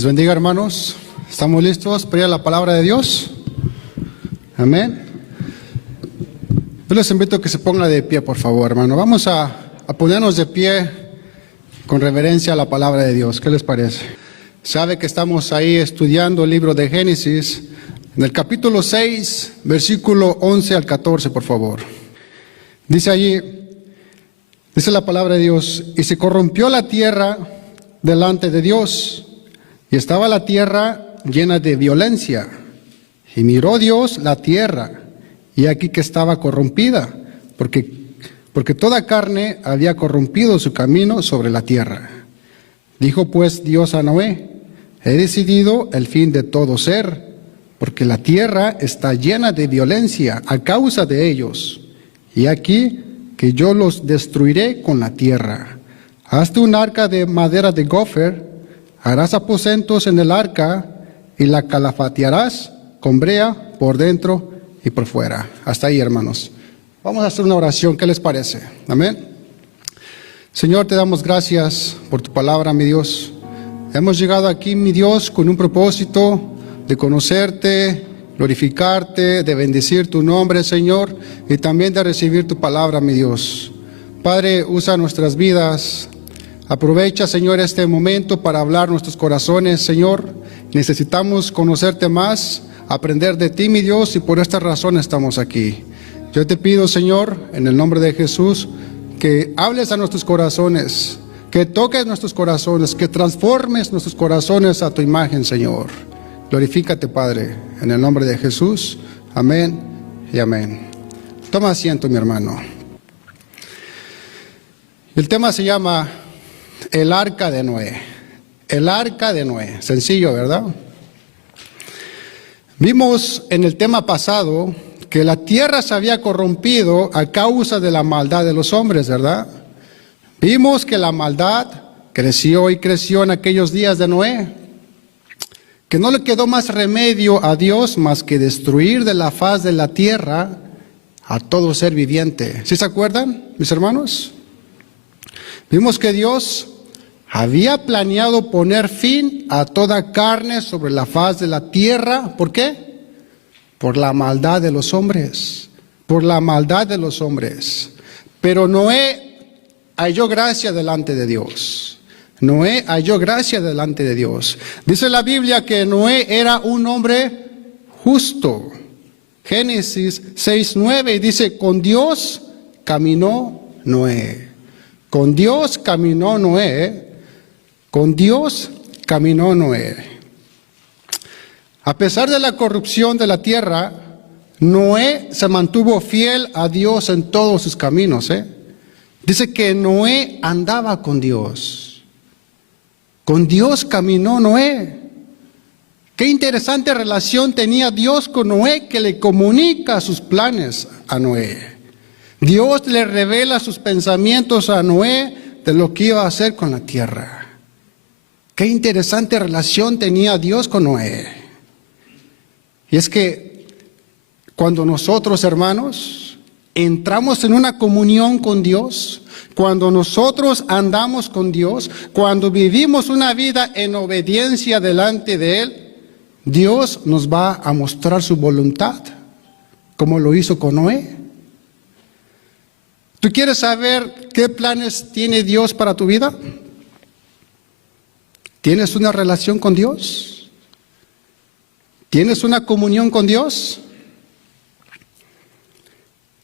Les bendiga, hermanos. ¿Estamos listos para ir a la palabra de Dios? Amén. Yo les invito a que se pongan de pie, por favor, hermano. Vamos a ponernos de pie con reverencia a la palabra de Dios. ¿Qué les parece? Sabe que estamos ahí estudiando el libro de Génesis, en el capítulo 6, versículo 11 al 14, por favor. Dice allí, dice la palabra de Dios: y se corrompió la tierra delante de Dios, y estaba la tierra llena de violencia. Y miró Dios la tierra, y aquí que estaba corrompida, porque toda carne había corrompido su camino sobre la tierra. Dijo pues Dios a Noé: he decidido el fin de todo ser, porque la tierra está llena de violencia a causa de ellos. Y aquí que yo los destruiré con la tierra. Hazte un arca de madera de gofer, harás aposentos en el arca y la calafatearás con brea por dentro y por fuera. Hasta ahí, hermanos. Vamos a hacer una oración. ¿Qué les parece? Amén. Señor, te damos gracias por tu palabra, mi Dios. Hemos llegado aquí, mi Dios, con un propósito de conocerte, glorificarte, de bendecir tu nombre, Señor, y también de recibir tu palabra, mi Dios. Padre, usa nuestras vidas. Aprovecha, Señor, este momento para hablar nuestros corazones, Señor. Necesitamos conocerte más, aprender de ti, mi Dios, y por esta razón estamos aquí. Yo te pido, Señor, en el nombre de Jesús, que hables a nuestros corazones, que toques nuestros corazones, que transformes nuestros corazones a tu imagen, Señor. Glorifícate, Padre, en el nombre de Jesús. Amén y amén. Toma asiento, mi hermano. El tema se llama el arca de Noé. El arca de Noé. Sencillo, ¿verdad? Vimos en el tema pasado que la tierra se había corrompido a causa de la maldad de los hombres, ¿verdad? Vimos que la maldad creció y creció en aquellos días de Noé, que no le quedó más remedio a Dios más que destruir de la faz de la tierra a todo ser viviente. ¿Sí se acuerdan, mis hermanos? Vimos que Dios había planeado poner fin a toda carne sobre la faz de la tierra. ¿Por qué? Por la maldad de los hombres. Por la maldad de los hombres. Pero Noé halló gracia delante de Dios. Noé halló gracia delante de Dios. Dice la Biblia que Noé era un hombre justo. Génesis 6:9 dice: con Dios caminó Noé. Con Dios caminó Noé. Con Dios caminó Noé. A pesar de la corrupción de la tierra, Noé se mantuvo fiel a Dios en todos sus caminos. Dice que Noé andaba con Dios. Con Dios caminó Noé. Qué interesante relación tenía Dios con Noé, que le comunica sus planes a Noé. Dios le revela sus pensamientos a Noé de lo que iba a hacer con la tierra. Qué interesante relación tenía Dios con Noé. Y es que cuando nosotros, hermanos, entramos en una comunión con Dios, cuando nosotros andamos con Dios, cuando vivimos una vida en obediencia delante de Él, Dios nos va a mostrar su voluntad, como lo hizo con Noé. ¿Tú quieres saber qué planes tiene Dios para tu vida? ¿Tienes una relación con Dios? ¿Tienes una comunión con Dios?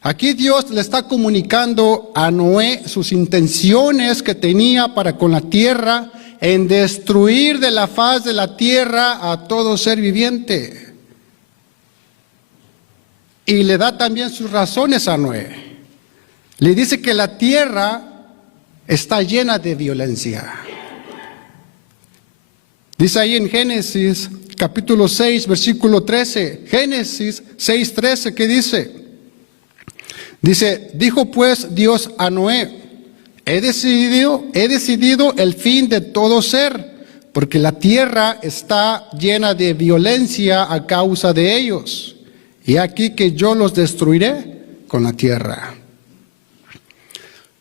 Aquí Dios le está comunicando a Noé sus intenciones que tenía para con la tierra, en destruir de la faz de la tierra a todo ser viviente. Y le da también sus razones a Noé. Le dice que la tierra está llena de violencia. Dice ahí en Génesis capítulo 6, versículo 13, Génesis 6:13, ¿qué dice? Dice: dijo pues Dios a Noé: he decidido el fin de todo ser, porque la tierra está llena de violencia a causa de ellos. Y aquí que yo los destruiré con la tierra.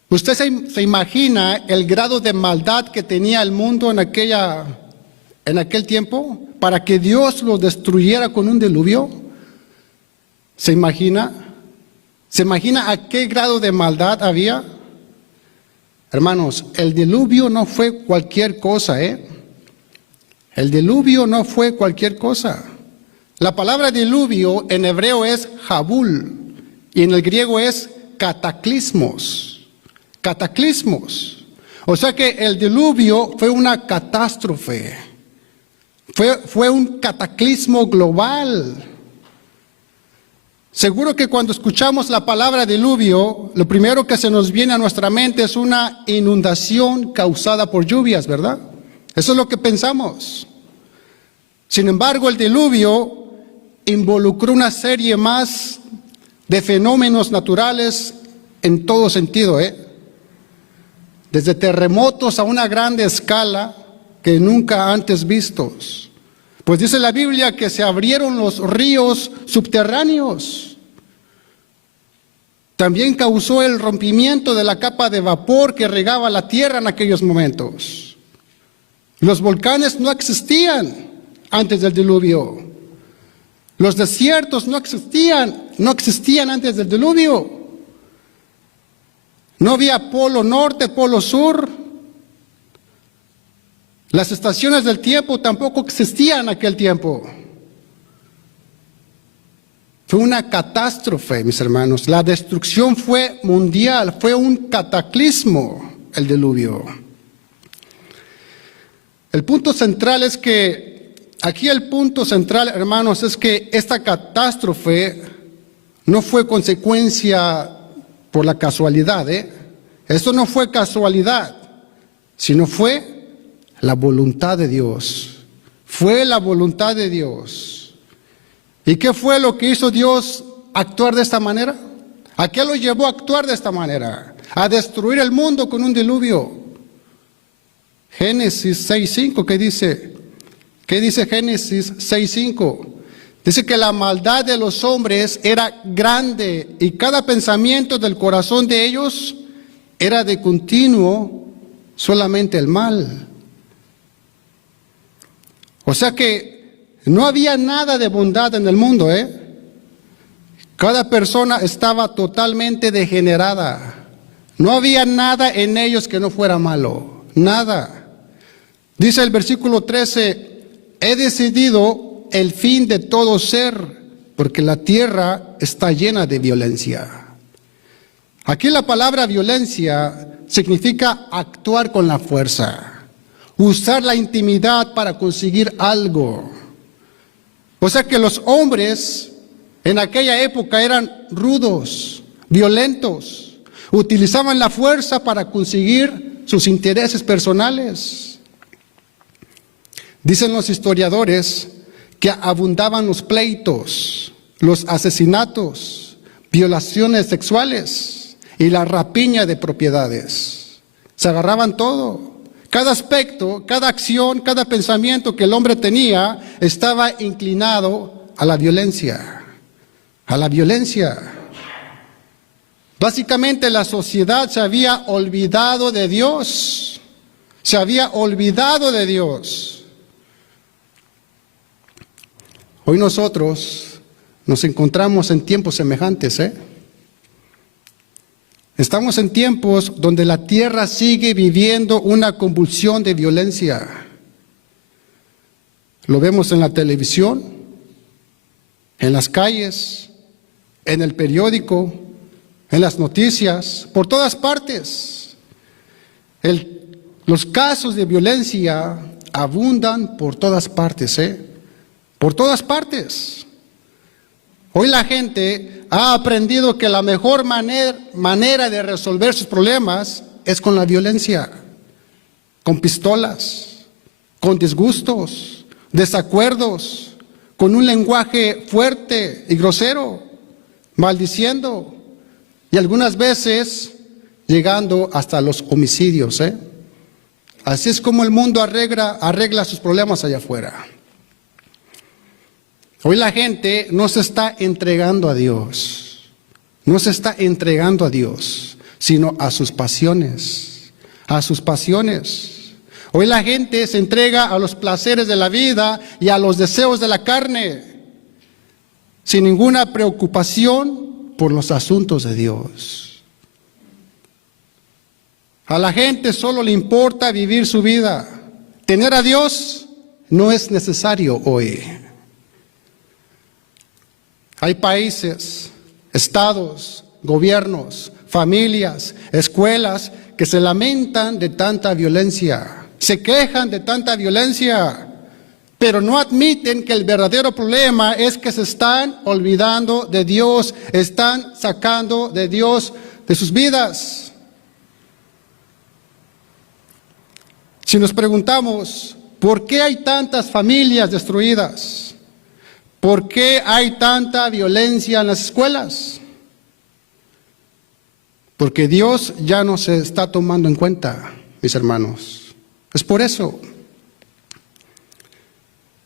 ¿Usted se imagina el grado de maldad que tenía el mundo en en aquel tiempo para que Dios los destruyera con un diluvio? ¿Se imagina? ¿Se imagina a qué grado de maldad había? Hermanos, el diluvio no fue cualquier cosa, El diluvio no fue cualquier cosa. La palabra diluvio en hebreo es jabul y en el griego es cataclismos. Cataclismos. O sea que el diluvio fue una catástrofe. Fue un cataclismo global. Seguro que cuando escuchamos la palabra diluvio, lo primero que se nos viene a nuestra mente es una inundación causada por lluvias, ¿verdad? Eso es lo que pensamos. Sin embargo, el diluvio involucró una serie más de fenómenos naturales en todo sentido, Desde terremotos a una grande escala que nunca antes vistos. Pues dice la Biblia que se abrieron los ríos subterráneos. También causó el rompimiento de la capa de vapor que regaba la tierra en aquellos momentos. Los volcanes no existían antes del diluvio. Los desiertos no existían antes del diluvio. No había polo norte, polo sur. Las estaciones del tiempo tampoco existían en aquel tiempo. Fue una catástrofe, mis hermanos. La destrucción fue mundial, fue un cataclismo el diluvio. El punto central es que, hermanos, es que esta catástrofe no fue consecuencia por la casualidad, Esto no fue casualidad, sino fue la voluntad de Dios. Fue la voluntad de Dios. ¿Y qué fue lo que hizo Dios actuar de esta manera? ¿A qué lo llevó a actuar de esta manera? A destruir el mundo con un diluvio. Génesis 6:5, ¿qué dice? ¿Qué dice Génesis 6:5? Dice que la maldad de los hombres era grande y cada pensamiento del corazón de ellos era de continuo solamente el mal. O sea que no había nada de bondad en el mundo, Cada persona estaba totalmente degenerada. No había nada en ellos que no fuera malo, nada. Dice el versículo 13, he decidido el fin de todo ser, porque la tierra está llena de violencia. Aquí la palabra violencia significa actuar con la fuerza, usar la intimidad para conseguir algo. O sea que los hombres en aquella época eran rudos, violentos, utilizaban la fuerza para conseguir sus intereses personales. Dicen los historiadores que abundaban los pleitos, los asesinatos, violaciones sexuales y la rapiña de propiedades. Se agarraban todo. Cada aspecto, cada acción, cada pensamiento que el hombre tenía estaba inclinado a la violencia. A la violencia. Básicamente la sociedad se había olvidado de Dios. Se había olvidado de Dios. Hoy nosotros nos encontramos en tiempos semejantes, Estamos en tiempos donde la tierra sigue viviendo una convulsión de violencia. Lo vemos en la televisión, en las calles, en el periódico, en las noticias, por todas partes. Los casos de violencia abundan por todas partes, Por todas partes. Hoy la gente ha aprendido que la mejor manera de resolver sus problemas es con la violencia, con pistolas, con disgustos, desacuerdos, con un lenguaje fuerte y grosero, maldiciendo y algunas veces llegando hasta los homicidios. Así es como el mundo arregla sus problemas allá afuera. Hoy la gente no se está entregando a Dios, no se está entregando a Dios, sino a sus pasiones, Hoy la gente se entrega a los placeres de la vida y a los deseos de la carne, sin ninguna preocupación por los asuntos de Dios. A la gente solo le importa vivir su vida. Tener a Dios no es necesario hoy. Hay países, estados, gobiernos, familias, escuelas que se lamentan de tanta violencia, se quejan de tanta violencia, pero no admiten que el verdadero problema es que se están olvidando de Dios, están sacando de Dios de sus vidas. Si nos preguntamos, ¿por qué hay tantas familias destruidas? ¿Por qué hay tanta violencia en las escuelas? Porque Dios ya no se está tomando en cuenta, mis hermanos. Es por eso.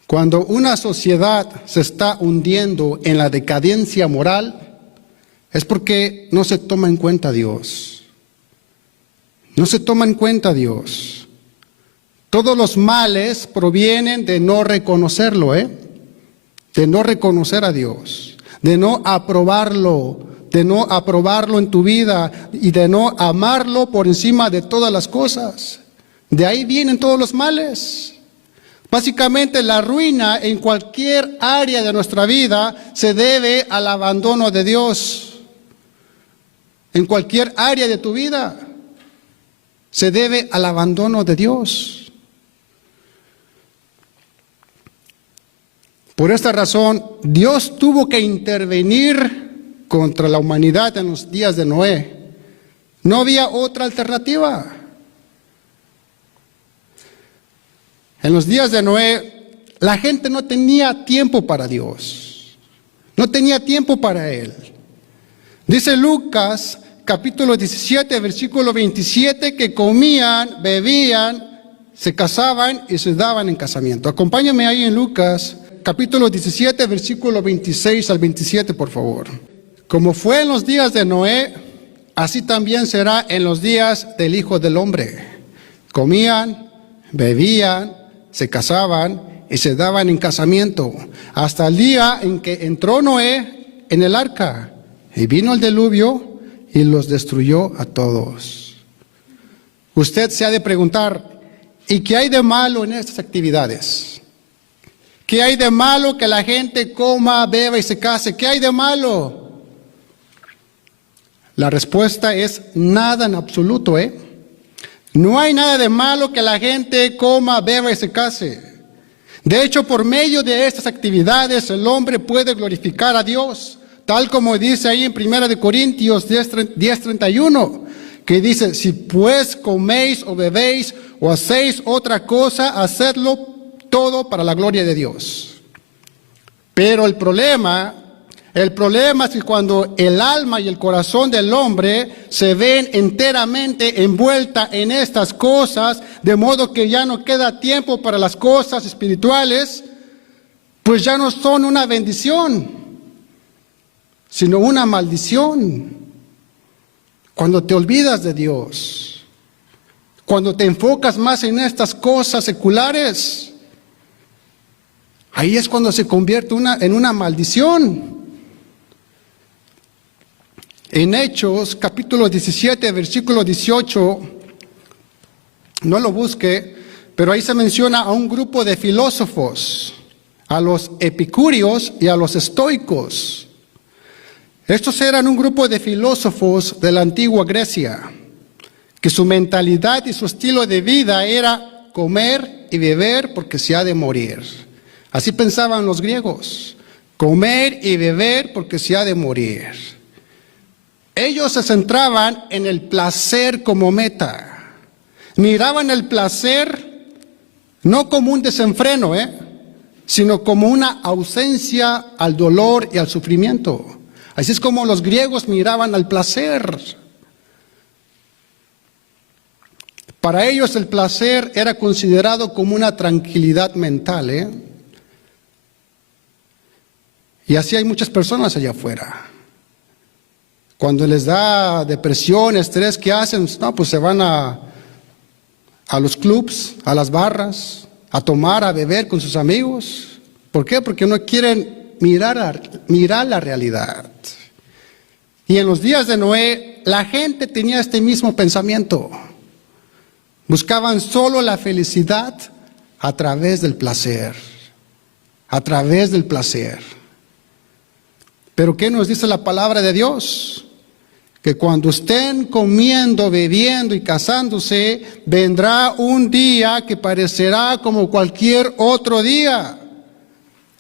Cuando una sociedad se está hundiendo en la decadencia moral, es porque no se toma en cuenta a Dios. No se toma en cuenta a Dios. Todos los males provienen de no reconocerlo, de no reconocer a Dios, de no aprobarlo en tu vida y de no amarlo por encima de todas las cosas. De ahí vienen todos los males. Básicamente la ruina en cualquier área de nuestra vida se debe al abandono de Dios. En cualquier área de tu vida se debe al abandono de Dios. Por esta razón, Dios tuvo que intervenir contra la humanidad en los días de Noé. No había otra alternativa. En los días de Noé, la gente no tenía tiempo para Dios. No tenía tiempo para Él. Dice Lucas, capítulo 17, versículo 27, que comían, bebían, se casaban y se daban en casamiento. Acompáñame ahí en Lucas, capítulo 17, versículo 26 al 27, por favor. Como fue en los días de Noé, así también será en los días del Hijo del Hombre. Comían, bebían, se casaban y se daban en casamiento, hasta el día en que entró Noé en el arca, y vino el diluvio y los destruyó a todos. Usted se ha de preguntar, ¿y qué hay de malo en estas actividades? ¿Qué hay de malo que la gente coma, beba y se case? ¿Qué hay de malo? La respuesta es nada en absoluto, No hay nada de malo que la gente coma, beba y se case. De hecho, por medio de estas actividades, el hombre puede glorificar a Dios, tal como dice ahí en 1 Corintios 10:31, que dice, si pues coméis o bebéis o hacéis otra cosa, hacedlo todo para la gloria de Dios. Pero el problema es que cuando el alma y el corazón del hombre se ven enteramente envuelta en estas cosas, de modo que ya no queda tiempo para las cosas espirituales, pues ya no son una bendición, sino una maldición. Cuando te olvidas de Dios, cuando te enfocas más en estas cosas seculares, ahí es cuando se convierte en una maldición. En Hechos, capítulo 17, versículo 18, no lo busque, pero ahí se menciona a un grupo de filósofos, a los epicúreos y a los estoicos. Estos eran un grupo de filósofos de la antigua Grecia, que su mentalidad y su estilo de vida era comer y beber porque se ha de morir. Así pensaban los griegos, comer y beber porque se ha de morir. Ellos se centraban en el placer como meta. Miraban el placer no como un desenfreno, sino como una ausencia al dolor y al sufrimiento. Así es como los griegos miraban al placer. Para ellos el placer era considerado como una tranquilidad mental, Y así hay muchas personas allá afuera. Cuando les da depresión, estrés, ¿qué hacen? No, pues se van a a los clubs, a las barras, a tomar, a beber con sus amigos. ¿Por qué? Porque no quieren mirar la realidad. Y en los días de Noé, la gente tenía este mismo pensamiento. Buscaban solo la felicidad a través del placer. A través del placer. Pero ¿qué nos dice la palabra de Dios? Que cuando estén comiendo, bebiendo y casándose, vendrá un día que parecerá como cualquier otro día.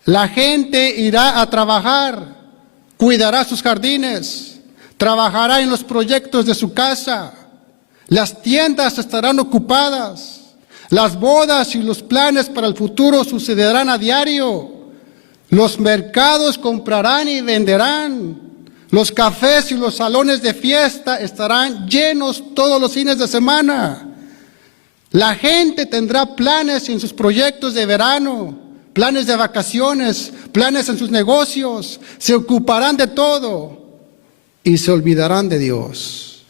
La gente irá a trabajar, cuidará sus jardines, trabajará en los proyectos de su casa, las tiendas estarán ocupadas, las bodas y los planes para el futuro sucederán a diario, los mercados comprarán y venderán. Los cafés y los salones de fiesta estarán llenos todos los fines de semana. La gente tendrá planes en sus proyectos de verano, planes de vacaciones, planes en sus negocios. Se ocuparán de todo y se olvidarán de Dios.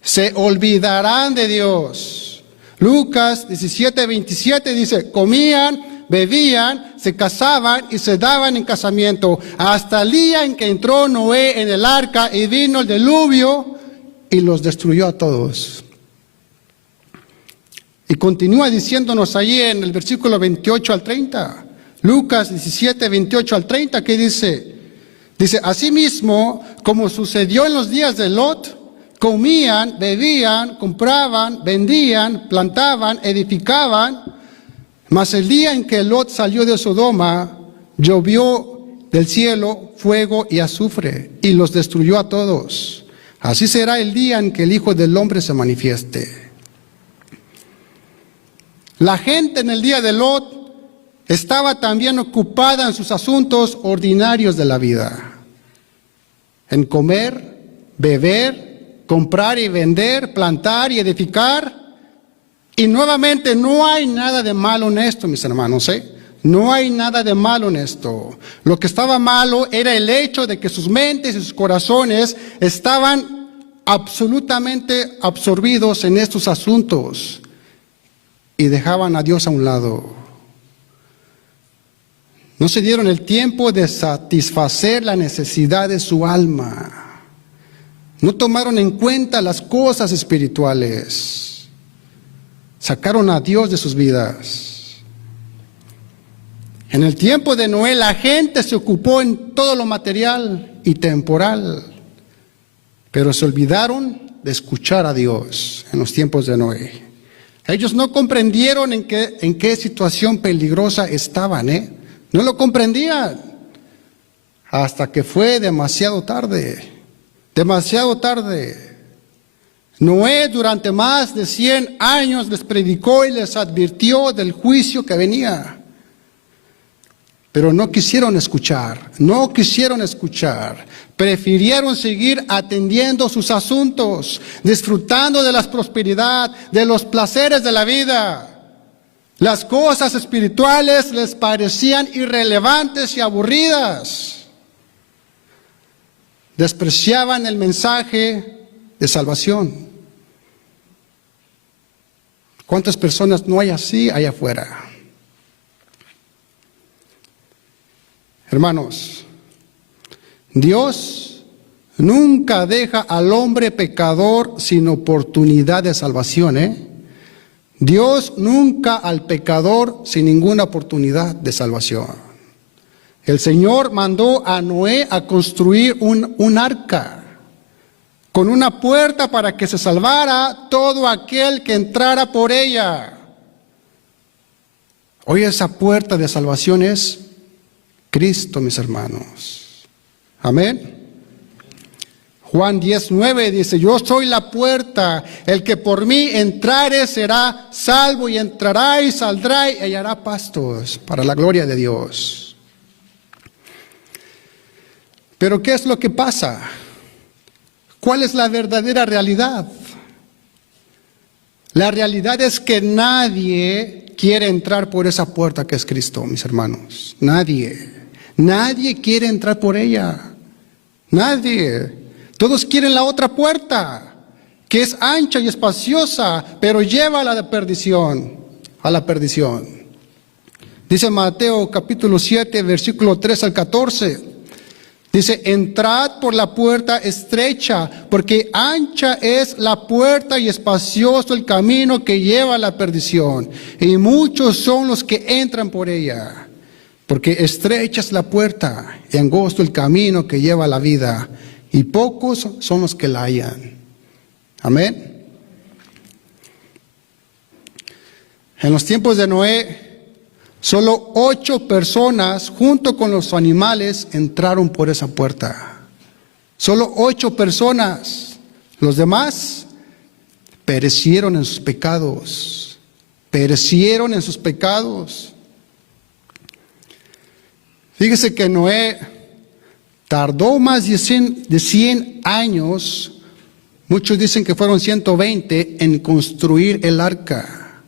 Se olvidarán de Dios. Lucas 17:27 dice, comían, bebían, se casaban y se daban en casamiento hasta el día en que entró Noé en el arca y vino el diluvio y los destruyó a todos. Y continúa diciéndonos allí en el versículo 28 al 30, Lucas 17, 28 al 30, que dice, asimismo, como sucedió en los días de Lot, comían, bebían, compraban, vendían, plantaban, edificaban. Mas el día en que Lot salió de Sodoma, llovió del cielo fuego y azufre, y los destruyó a todos. Así será el día en que el Hijo del Hombre se manifieste. La gente en el día de Lot estaba también ocupada en sus asuntos ordinarios de la vida. En comer, beber, comprar y vender, plantar y edificar. Y nuevamente, no hay nada de malo en esto, mis hermanos, No hay nada de malo en esto. Lo que estaba malo era el hecho de que sus mentes y sus corazones estaban absolutamente absorbidos en estos asuntos y dejaban a Dios a un lado. No se dieron el tiempo de satisfacer la necesidad de su alma. No tomaron en cuenta las cosas espirituales. Sacaron a Dios de sus vidas. En el tiempo de Noé, la gente se ocupó en todo lo material y temporal, pero se olvidaron de escuchar a Dios en los tiempos de Noé. Ellos no comprendieron en qué situación peligrosa estaban, No lo comprendían hasta que fue demasiado tarde. Demasiado tarde. Noé durante más de 100 años les predicó y les advirtió del juicio que venía. Pero no quisieron escuchar, Prefirieron seguir atendiendo sus asuntos, disfrutando de la prosperidad, de los placeres de la vida. Las cosas espirituales les parecían irrelevantes y aburridas. Despreciaban el mensaje de salvación. ¿Cuántas personas no hay así allá afuera? Hermanos, Dios nunca deja al hombre pecador sin oportunidad de salvación, Dios nunca al pecador sin ninguna oportunidad de salvación. El Señor mandó a Noé a construir un arca con una puerta para que se salvara todo aquel que entrara por ella. Hoy esa puerta de salvación es Cristo, mis hermanos. Amén. Juan 10:9 dice, yo soy la puerta, el que por mí entrare será salvo y entrará y saldrá y hallará pastos para la gloria de Dios. Pero ¿qué es lo que pasa? ¿Cuál es la verdadera realidad? La realidad es que nadie quiere entrar por esa puerta que es Cristo, mis hermanos. Nadie quiere entrar por ella. Nadie. Todos quieren la otra puerta, que es ancha y espaciosa, pero lleva a la perdición, Dice Mateo capítulo 7, versículo 3 al 14. Dice, entrad por la puerta estrecha, porque ancha es la puerta y espacioso el camino que lleva a la perdición, y muchos son los que entran por ella. Porque estrecha es la puerta y angosto el camino que lleva a la vida, y pocos son los que la hallan. Amén. En los tiempos de Noé, solo 8 personas, junto con los animales, entraron por esa puerta. Solo 8 personas. Los demás perecieron en sus pecados. Perecieron en sus pecados. Fíjese que Noé tardó más de 100 años, muchos dicen que fueron 120, en construir el arca.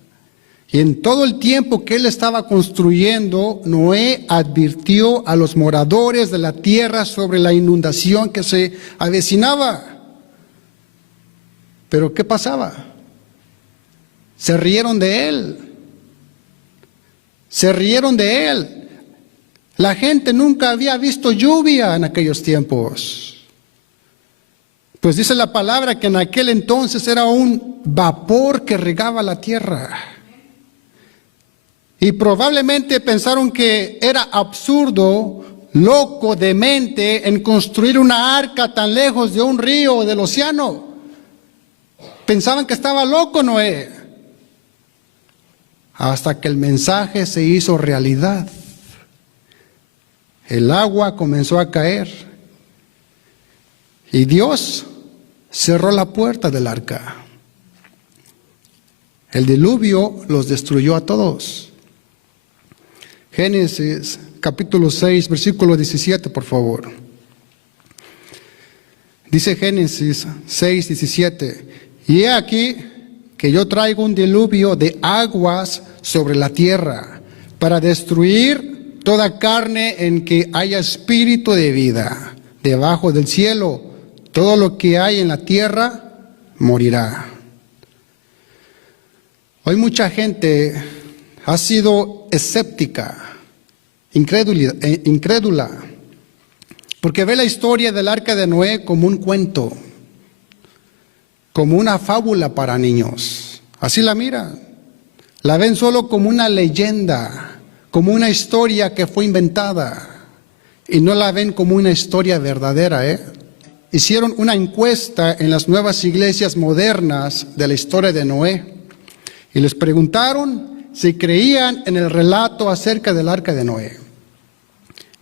Y en todo el tiempo que él estaba construyendo, Noé advirtió a los moradores de la tierra sobre la inundación que se avecinaba. Pero ¿qué pasaba? Se rieron de él. Se rieron de él. La gente nunca había visto lluvia en aquellos tiempos. Pues dice la palabra que en aquel entonces era un vapor que regaba la tierra. Y probablemente pensaron que era absurdo, loco, demente, en construir una arca tan lejos de un río o del océano. Pensaban que estaba loco Noé. Hasta que el mensaje se hizo realidad. El agua comenzó a caer. Y Dios cerró la puerta del arca. El diluvio los destruyó a todos. Génesis capítulo 6, versículo 17, por favor. Dice Génesis 6, 17. Y he aquí que yo traigo un diluvio de aguas sobre la tierra para destruir toda carne en que haya espíritu de vida. Debajo del cielo, todo lo que hay en la tierra morirá. Hoy mucha gente ha sido escéptica, incrédula, porque ve la historia del arca de Noé como un cuento, como una fábula para niños. Así la miran. La ven solo como una leyenda, como una historia que fue inventada, y no la ven como una historia verdadera. Hicieron una encuesta en las nuevas iglesias modernas de la historia de Noé, y les preguntaron si creían en el relato acerca del arca de Noé.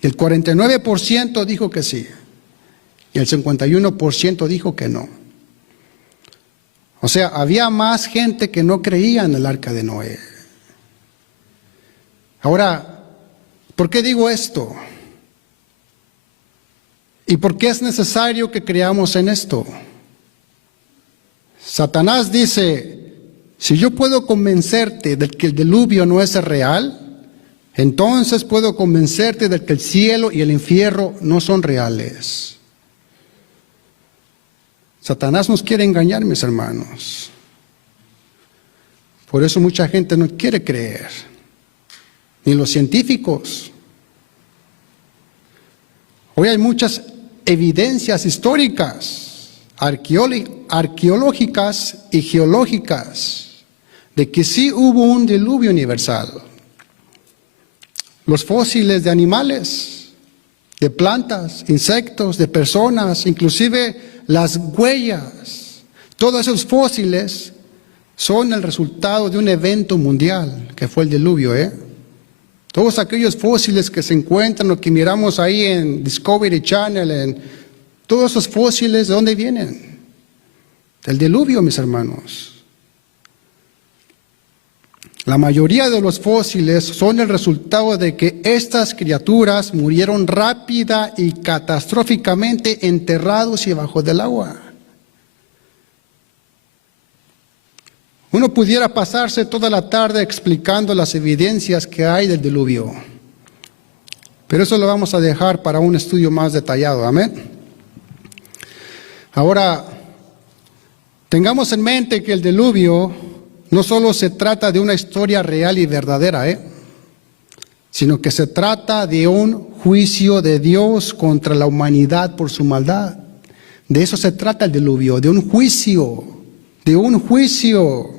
El 49% dijo que sí, y el 51% dijo que no. O sea, había más gente que no creía en el arca de Noé. Ahora, ¿por qué digo esto? ¿Y por qué es necesario que creamos en esto? Satanás dice, si yo puedo convencerte de que el diluvio no es real, entonces puedo convencerte de que el cielo y el infierno no son reales. Satanás nos quiere engañar, mis hermanos. Por eso mucha gente no quiere creer, ni los científicos. Hoy hay muchas evidencias históricas, arqueológicas y geológicas, de que sí hubo un diluvio universal. Los fósiles de animales, de plantas, insectos, de personas, inclusive las huellas, todos esos fósiles son el resultado de un evento mundial que fue el diluvio. Todos aquellos fósiles que se encuentran o que miramos ahí en Discovery Channel, todos esos fósiles, ¿de dónde vienen? Del diluvio, mis hermanos. La mayoría de los fósiles son el resultado de que estas criaturas murieron rápida y catastróficamente enterrados y bajo del agua. Uno pudiera pasarse toda la tarde explicando las evidencias que hay del diluvio, pero eso lo vamos a dejar para un estudio más detallado. Amén. Ahora, Tengamos en mente que el diluvio no solo se trata de una historia real y verdadera, sino que se trata de un juicio de Dios contra la humanidad por su maldad. De eso se trata el diluvio, de un juicio, de un juicio.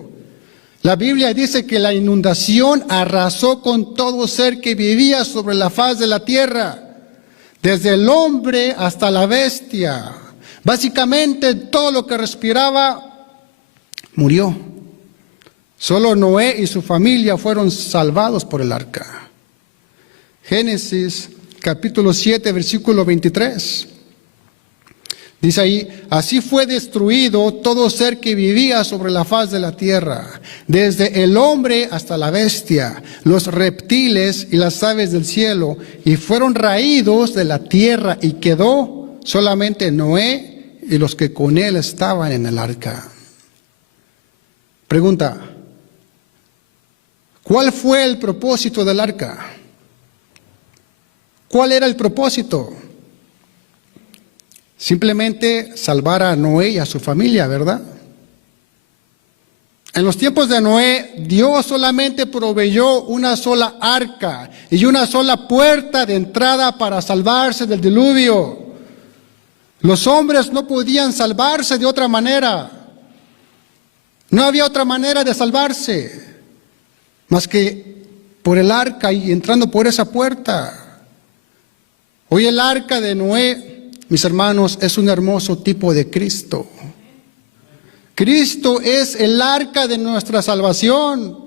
La Biblia dice que la inundación arrasó con todo ser que vivía sobre la faz de la tierra, desde el hombre hasta la bestia. Básicamente todo lo que respiraba murió. Solo Noé y su familia fueron salvados por el arca. Génesis capítulo 7, versículo 23. Dice ahí, así fue destruido todo ser que vivía sobre la faz de la tierra, desde el hombre hasta la bestia, los reptiles y las aves del cielo, y fueron raídos de la tierra, y quedó solamente Noé y los que con él estaban en el arca. Pregunta, ¿cuál fue el propósito del arca? ¿Cuál era el propósito? Simplemente salvar a Noé y a su familia, ¿verdad? En los tiempos de Noé, Dios solamente proveyó una sola arca y una sola puerta de entrada para salvarse del diluvio. Los hombres no podían salvarse de otra manera. No había otra manera de salvarse más que por el arca y entrando por esa puerta. Hoy el arca de Noé, mis hermanos, es un hermoso tipo de Cristo. Cristo es el arca de nuestra salvación.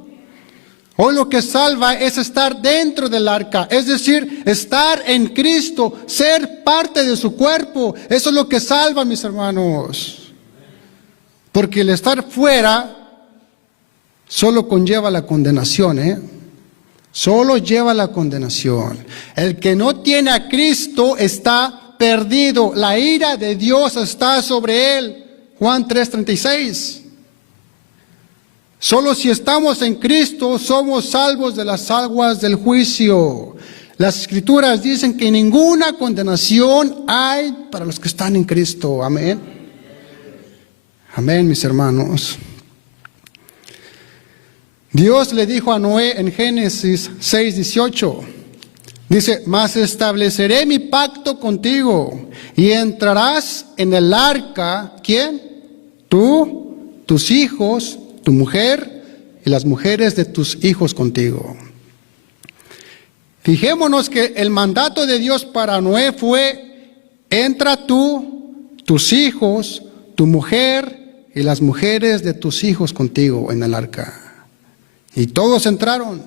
Hoy lo que salva es estar dentro del arca, es decir, estar en Cristo, ser parte de su cuerpo. Eso es lo que salva, mis hermanos. Porque el estar fuera solo conlleva la condenación, Solo lleva la condenación. El que no tiene a Cristo está perdido. La ira de Dios está sobre él. Juan 3:36. Solo si estamos en Cristo somos salvos de las aguas del juicio. Las Escrituras dicen que ninguna condenación hay para los que están en Cristo. Amén. Amén, mis hermanos. Dios le dijo a Noé en Génesis 6:18, dice, mas estableceré mi pacto contigo y entrarás en el arca, ¿quién? Tú, tus hijos, tu mujer y las mujeres de tus hijos contigo. Fijémonos que el mandato de Dios para Noé fue, entra tú, tus hijos, tu mujer y las mujeres de tus hijos contigo en el arca. Y todos entraron.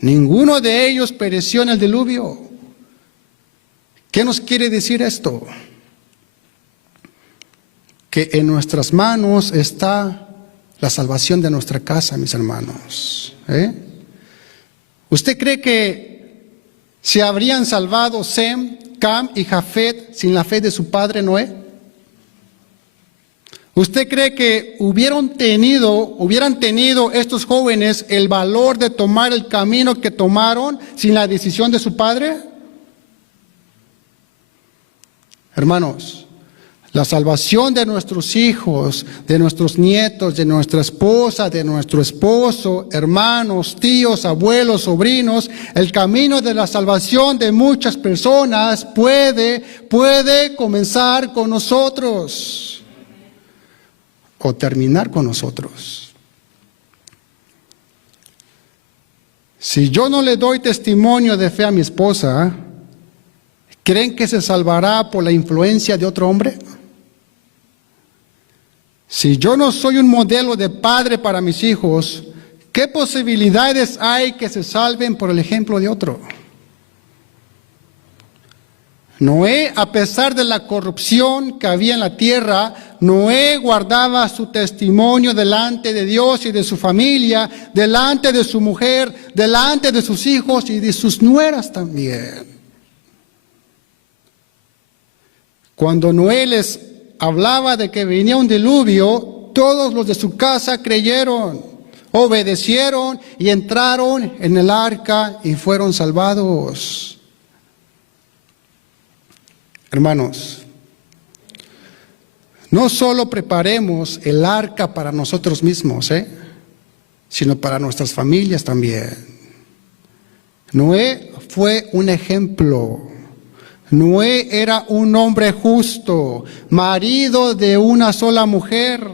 Ninguno de ellos pereció en el diluvio. ¿Qué nos quiere decir esto? Que en nuestras manos está la salvación de nuestra casa, mis hermanos. ¿Usted cree que se habrían salvado Sem, Cam y Jafet sin la fe de su padre Noé? ¿Usted cree que hubieran tenido estos jóvenes el valor de tomar el camino que tomaron sin la decisión de su padre? Hermanos, la salvación de nuestros hijos, de nuestros nietos, de nuestra esposa, de nuestro esposo, hermanos, tíos, abuelos, sobrinos, el camino de la salvación de muchas personas puede comenzar con nosotros. O terminar con nosotros. Si yo no le doy testimonio de fe a mi esposa, ¿creen que se salvará por la influencia de otro hombre? Si yo no soy un modelo de padre para mis hijos, ¿qué posibilidades hay que se salven por el ejemplo de otro? Noé, a pesar de la corrupción que había en la tierra, Noé guardaba su testimonio delante de Dios y de su familia, delante de su mujer, delante de sus hijos y de sus nueras también. Cuando Noé les hablaba de que venía un diluvio, todos los de su casa creyeron, obedecieron y entraron en el arca y fueron salvados. Hermanos, no solo preparemos el arca para nosotros mismos, sino para nuestras familias también. Noé fue un ejemplo. Noé era un hombre justo, marido de una sola mujer.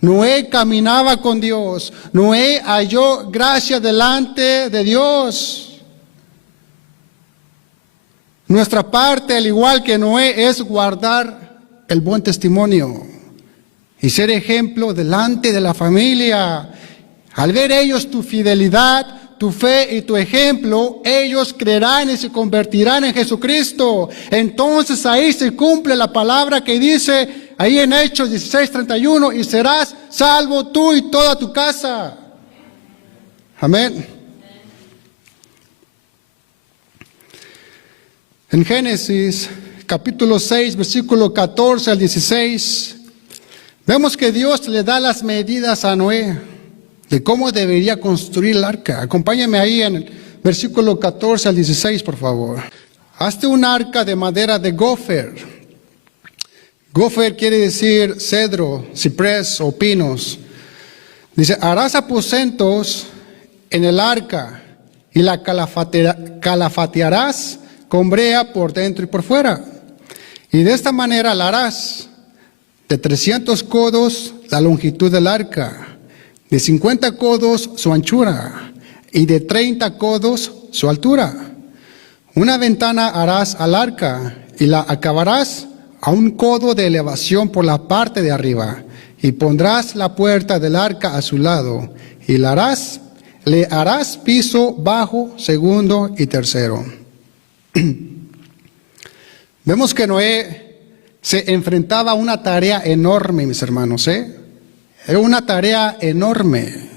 Noé caminaba con Dios. Noé halló gracia delante de Dios. Nuestra parte, al igual que Noé, es guardar el buen testimonio y ser ejemplo delante de la familia. Al ver ellos tu fidelidad, tu fe y tu ejemplo, ellos creerán y se convertirán en Jesucristo. Entonces ahí se cumple la palabra que dice ahí en Hechos 16:31, y serás salvo tú y toda tu casa. Amén. En Génesis capítulo 6, versículo 14 al 16, vemos que Dios le da las medidas a Noé de cómo debería construir el arca. Acompáñame ahí en el versículo 14 al 16, por favor. Hazte un arca de madera de gofer. Gofer quiere decir cedro, ciprés o pinos. Dice, harás aposentos en el arca y la calafatearás con brea por dentro y por fuera. Y de esta manera la harás de 300 codos la longitud del arca, de 50 codos su anchura y de 30 codos su altura. Una ventana harás al arca y la acabarás a un codo de elevación por la parte de arriba, y pondrás la puerta del arca a su lado y le harás piso bajo, segundo y tercero. Vemos que Noé se enfrentaba a una tarea enorme, mis hermanos, Era una tarea enorme.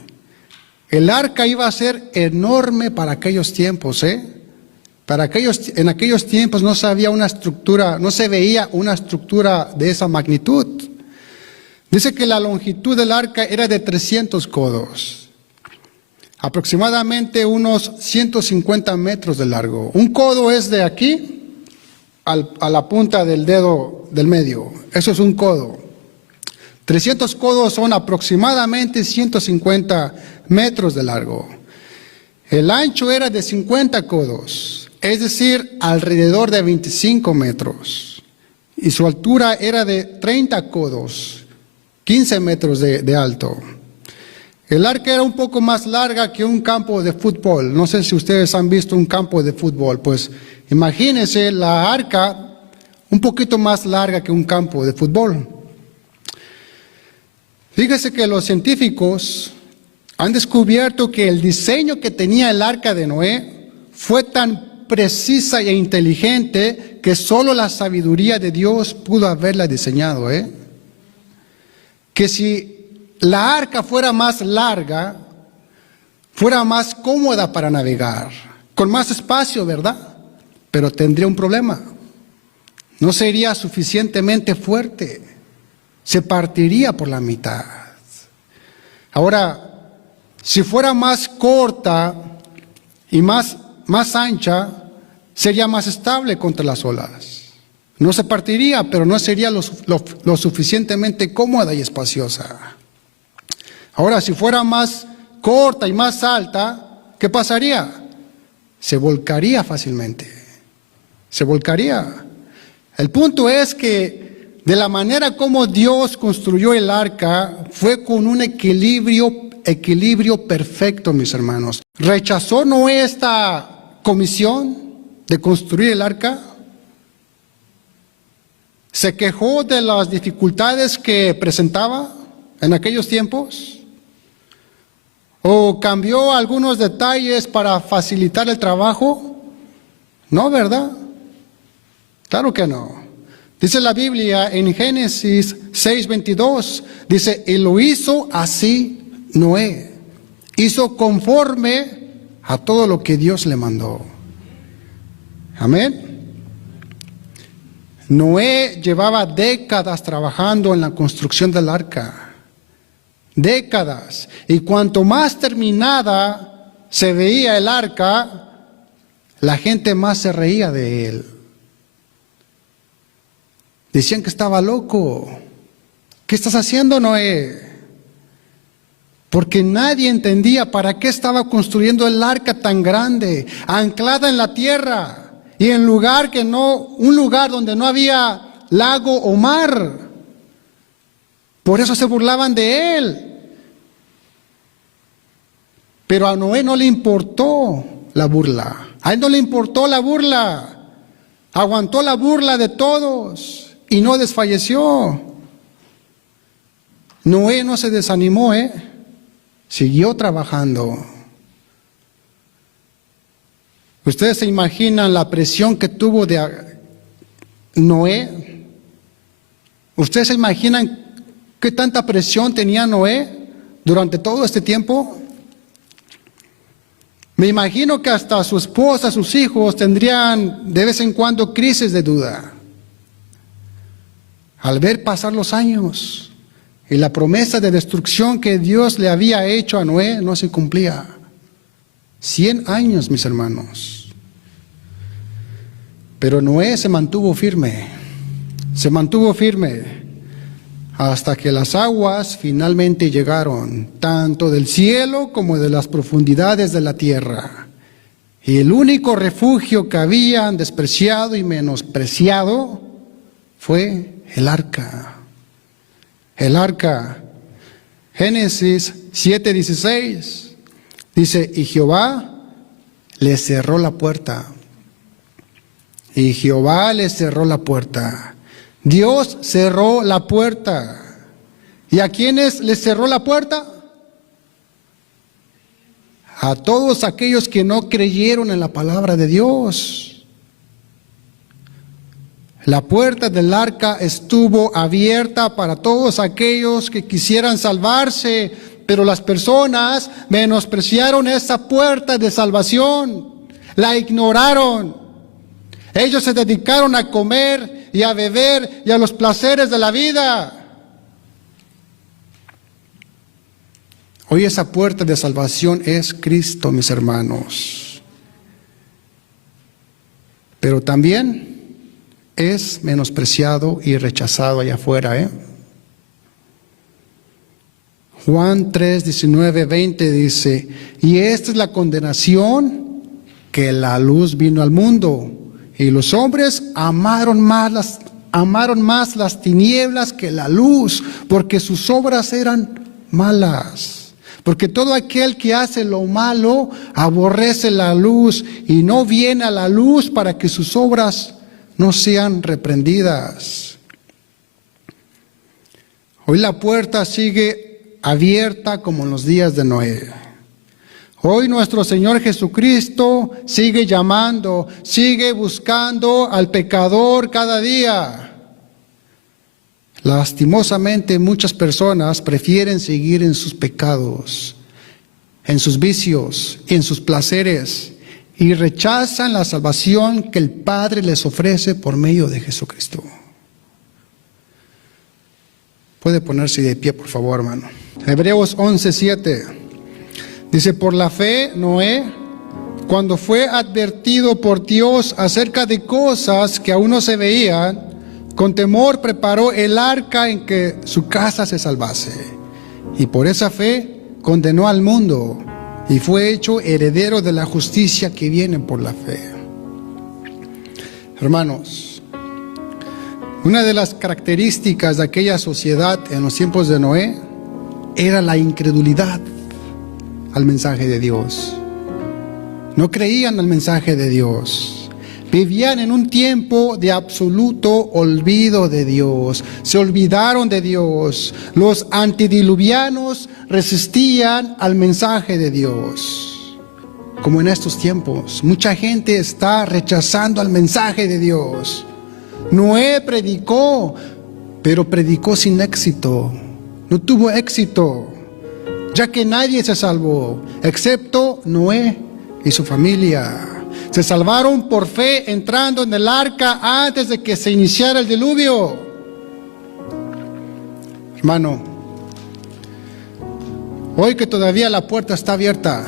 El arca iba a ser enorme para aquellos tiempos, en aquellos tiempos no se veía una estructura de esa magnitud. Dice que la longitud del arca era de 300 codos, aproximadamente unos 150 metros de largo. Un codo es de aquí a la punta del dedo del medio. Eso es un codo. 300 codos son aproximadamente 150 metros de largo. El ancho era de 50 codos, es decir, alrededor de 25 metros. Y su altura era de 30 codos, 15 metros de alto. El arca era un poco más larga que un campo de fútbol. No sé si ustedes han visto un campo de fútbol. Pues imagínense la arca un poquito más larga que un campo de fútbol. Fíjese que los científicos han descubierto que el diseño que tenía el arca de Noé fue tan precisa e inteligente que solo la sabiduría de Dios pudo haberla diseñado. Que si la arca fuera más larga, fuera más cómoda para navegar, con más espacio, ¿verdad? Pero tendría un problema. No sería suficientemente fuerte. Se partiría por la mitad. Ahora, si fuera más corta y más ancha, sería más estable contra las olas. No se partiría, pero no sería lo suficientemente cómoda y espaciosa. Ahora, si fuera más corta y más alta, ¿qué pasaría? Se volcaría fácilmente. Se volcaría. El punto es que de la manera como Dios construyó el arca, fue con un equilibrio perfecto, mis hermanos. ¿Rechazó Noé esta comisión de construir el arca? ¿Se quejó de las dificultades que presentaba en aquellos tiempos? ¿O cambió algunos detalles para facilitar el trabajo? No, ¿verdad? Claro que no. Dice la Biblia en Génesis 6:22, dice, y lo hizo así Noé. Hizo conforme a todo lo que Dios le mandó. Amén. Noé llevaba décadas trabajando en la construcción del arca. Décadas. Y cuanto más terminada se veía el arca, la gente más se reía de él. Decían que estaba loco. ¿qué estás haciendo, Noé? Porque nadie entendía para qué estaba construyendo el arca tan grande, anclada en la tierra y en un lugar donde no había lago o mar. Por eso se burlaban de él. Pero a Noé no le importó la burla. A él no le importó la burla. Aguantó la burla de todos y no desfalleció. Noé no se desanimó, siguió trabajando. ¿Ustedes se imaginan la presión que tuvo de Noé? ¿Ustedes se imaginan qué tanta presión tenía Noé durante todo este tiempo? Me imagino que hasta su esposa, sus hijos tendrían de vez en cuando crisis de duda. Al ver pasar los años y la promesa de destrucción que Dios le había hecho a Noé no se cumplía. 100 años, mis hermanos. Pero Noé se mantuvo firme hasta que las aguas finalmente llegaron, tanto del cielo como de las profundidades de la tierra. Y el único refugio que habían despreciado y menospreciado fue el arca. El arca. Génesis 7:16 dice, y Jehová le cerró la puerta. Y Jehová le cerró la puerta. Dios cerró la puerta. ¿Y a quiénes les cerró la puerta? A todos aquellos que no creyeron en la palabra de Dios. La puerta del arca estuvo abierta para todos aquellos que quisieran salvarse, pero las personas menospreciaron esa puerta de salvación, la ignoraron. Ellos se dedicaron a comer y a beber y a los placeres de la vida. Hoy esa puerta de salvación es Cristo, mis hermanos. Pero también es menospreciado y rechazado allá afuera, Juan 3:19-20 dice, y esta es la condenación, que la luz vino al mundo, y los hombres amaron más las tinieblas que la luz, porque sus obras eran malas. Porque todo aquel que hace lo malo aborrece la luz y no viene a la luz para que sus obras no sean reprendidas. Hoy la puerta sigue abierta como en los días de Noé. Hoy nuestro Señor Jesucristo sigue llamando, sigue buscando al pecador cada día. Lastimosamente muchas personas prefieren seguir en sus pecados, en sus vicios y en sus placeres y rechazan la salvación que el Padre les ofrece por medio de Jesucristo. Puede ponerse de pie, por favor, hermano. Hebreos 11:7 dice, por la fe Noé, cuando fue advertido por Dios acerca de cosas que aún no se veían, con temor preparó el arca en que su casa se salvase. Y por esa fe condenó al mundo y fue hecho heredero de la justicia que viene por la fe. Hermanos, una de las características de aquella sociedad en los tiempos de Noé era la incredulidad al mensaje de Dios. No creían al mensaje de Dios. Vivían en un tiempo de absoluto olvido de Dios. Se olvidaron de Dios. Los antidiluvianos resistían al mensaje de Dios. Como en estos tiempos, mucha gente está rechazando al mensaje de Dios. Noé predicó, pero predicó sin éxito. No tuvo éxito, ya que nadie se salvó, excepto Noé y su familia. Se salvaron por fe entrando en el arca antes de que se iniciara el diluvio. Hermano, hoy que todavía la puerta está abierta,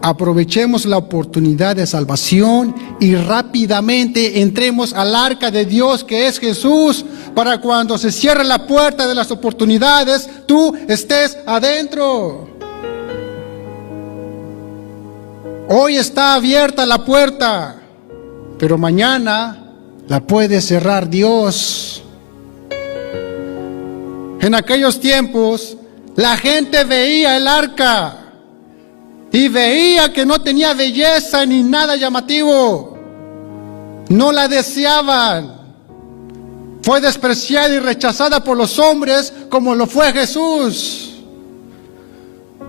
aprovechemos la oportunidad de salvación y rápidamente entremos al arca de Dios que es Jesús, para cuando se cierre la puerta de las oportunidades, tú estés adentro. Hoy está abierta la puerta, pero mañana la puede cerrar Dios. En aquellos tiempos, la gente veía el arca y veía que no tenía belleza ni nada llamativo. No la deseaban. Fue despreciada y rechazada por los hombres como lo fue Jesús.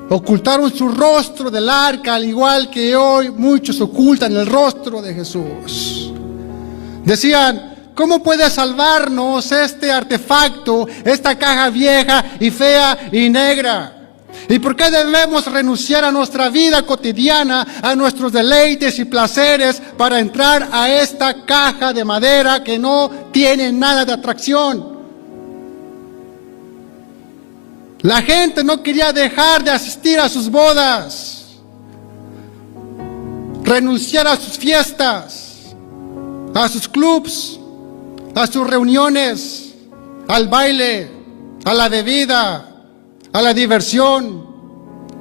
Ocultaron su rostro del arca, al igual que hoy muchos ocultan el rostro de Jesús. Decían: ¿cómo puede salvarnos este artefacto, esta caja vieja y fea y negra? ¿Y por qué debemos renunciar a nuestra vida cotidiana, a nuestros deleites y placeres para entrar a esta caja de madera que no tiene nada de atracción? La gente no quería dejar de asistir a sus bodas, renunciar a sus fiestas, a sus clubs, a sus reuniones, al baile, a la bebida, a la diversión,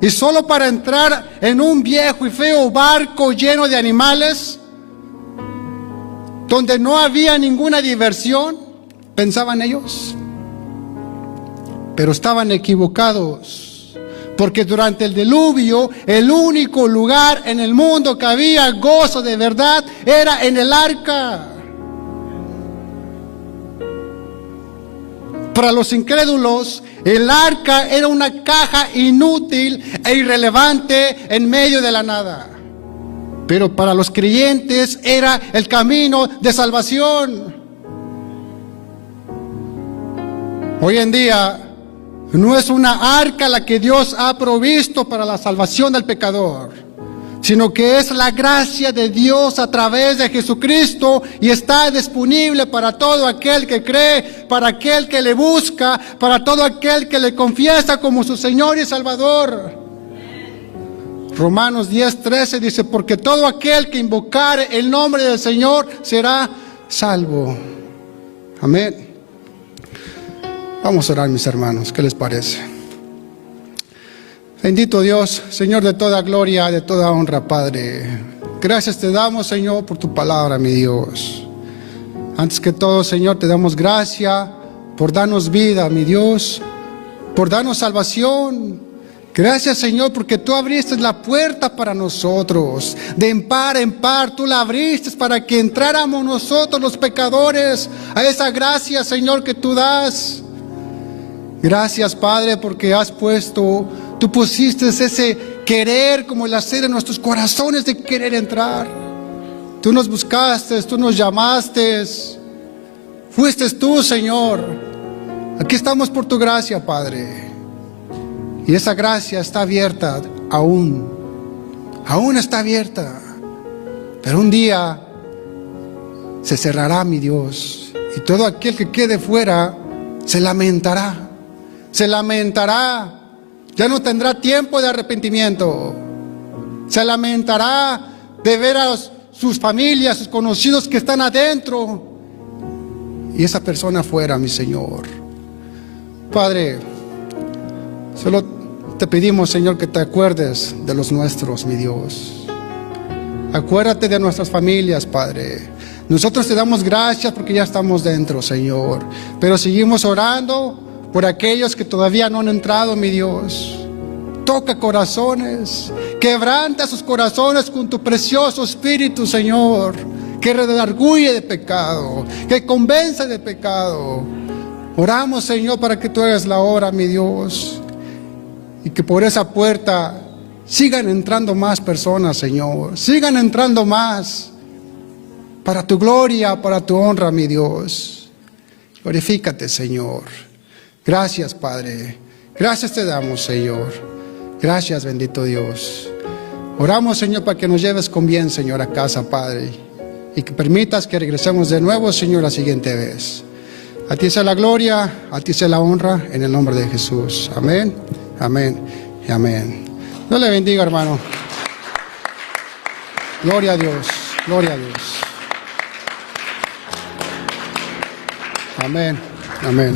y solo para entrar en un viejo y feo barco lleno de animales, donde no había ninguna diversión, pensaban ellos. Pero estaban equivocados, porque durante el diluvio, el único lugar en el mundo que había gozo de verdad era en el arca. Para los incrédulos, el arca era una caja inútil e irrelevante en medio de la nada. Pero para los creyentes era el camino de salvación. Hoy en día no es una arca la que Dios ha provisto para la salvación del pecador, sino que es la gracia de Dios a través de Jesucristo, y está disponible para todo aquel que cree, para aquel que le busca, para todo aquel que le confiesa como su Señor y Salvador. Romanos 10:13 dice: porque todo aquel que invocare el nombre del Señor será salvo. Amén. Vamos a orar, mis hermanos, ¿qué les parece? Bendito Dios, Señor de toda gloria, de toda honra, Padre. Gracias te damos, Señor, por tu palabra, mi Dios. Antes que todo, Señor, te damos gracias por darnos vida, mi Dios, por darnos salvación. Gracias, Señor, porque tú abriste la puerta para nosotros. De par en par, tú la abriste para que entráramos nosotros, los pecadores, a esa gracia, Señor, que tú das. Gracias, Padre, porque tú pusiste ese querer como el hacer en nuestros corazones de querer entrar. Tú nos buscaste, tú nos llamaste. Fuiste tú, Señor. Aquí estamos por tu gracia, Padre. Y esa gracia está abierta aún está abierta. Pero un día se cerrará, mi Dios. Y todo aquel que quede fuera se lamentará. Ya no tendrá tiempo de arrepentimiento. Se lamentará de ver a sus familias, sus conocidos que están adentro, y esa persona fuera, mi Señor. Padre, solo te pedimos, Señor, que te acuerdes de los nuestros, mi Dios. Acuérdate de nuestras familias, Padre. Nosotros te damos gracias porque ya estamos dentro, Señor, pero seguimos orando por aquellos que todavía no han entrado, mi Dios. Toca corazones, quebranta sus corazones con tu precioso Espíritu, Señor, que redarguye de pecado, que convence de pecado. Oramos, Señor, para que tú hagas la obra, mi Dios, y que por esa puerta sigan entrando más personas, Señor. Sigan entrando más, para tu gloria, para tu honra, mi Dios. Glorifícate, Señor. Gracias, Padre. Gracias te damos, Señor. Gracias, bendito Dios. Oramos, Señor, para que nos lleves con bien, Señor, a casa, Padre, y que permitas que regresemos de nuevo, Señor, la siguiente vez. A ti sea la gloria, a ti sea la honra, en el nombre de Jesús. Amén, amén y amén. Dios le bendiga, hermano. Gloria a Dios, gloria a Dios. Amén. Amén.